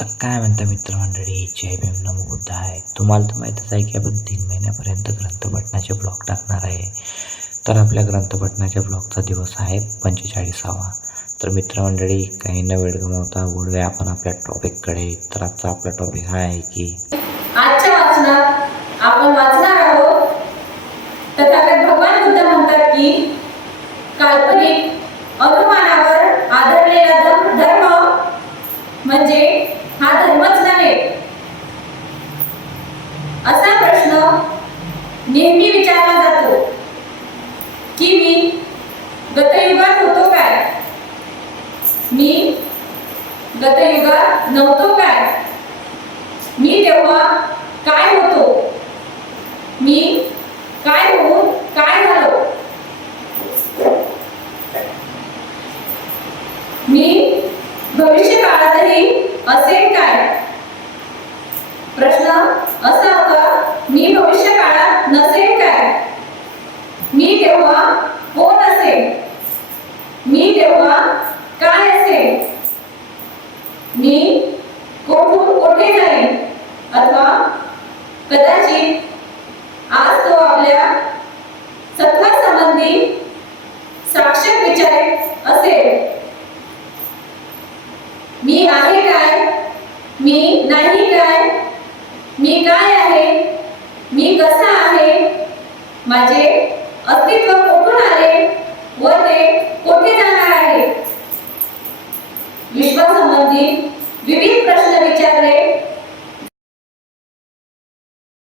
तर काय म्हणता मित्रमंडळी, जय भीम नमो बुद्धाय. तुम्हाला तर माहीतच आहे की आपण 3 महिन्यापर्यंत ग्रंथपठणाचे ब्लॉग टाकणार आहे. तर आपल्या ग्रंथपठणाच्या ब्लॉगचा दिवस आहे 45वा. तर मित्रमंडळी, काही न वेळ गमावता वळूया आपण आपल्या टॉपिककडे. तर आजचा आपला टॉपिक हा आहे की आजच्या वाचनात आपण वाचणार आहोत. तथागत भगवान बुद्ध म्हणतात की काल्पनिक अनुमानावर आधारलेला धर्म म्हणजे हा धर्मच नव्हे. असा प्रश्न नेहमी विचारला जातो की मी गतयुगात होतो काय, मी गतयुगात नव्हतो काय, मी तेव्हा काय होतो, मी काय होऊन काय झालो, मी भविष्य काळातही असेल काय. प्रश्न असा होता, मी भविष्य काळात नसेल काय, मी तेव्हा कोण असेल, मी तेव्हा काय असेल, मी कोठून कोठे जाईल, अथवा कदाचित आज तो आपल्या सत्वासंबंधी साक्षात विचारित असेल. मी आहे काय, मी नाही काय, मी काय आहे, मी कसा आहे, माझे अस्तित्व कुठून आले व ते कोठे जाणार आहे. विश्वासंबंधी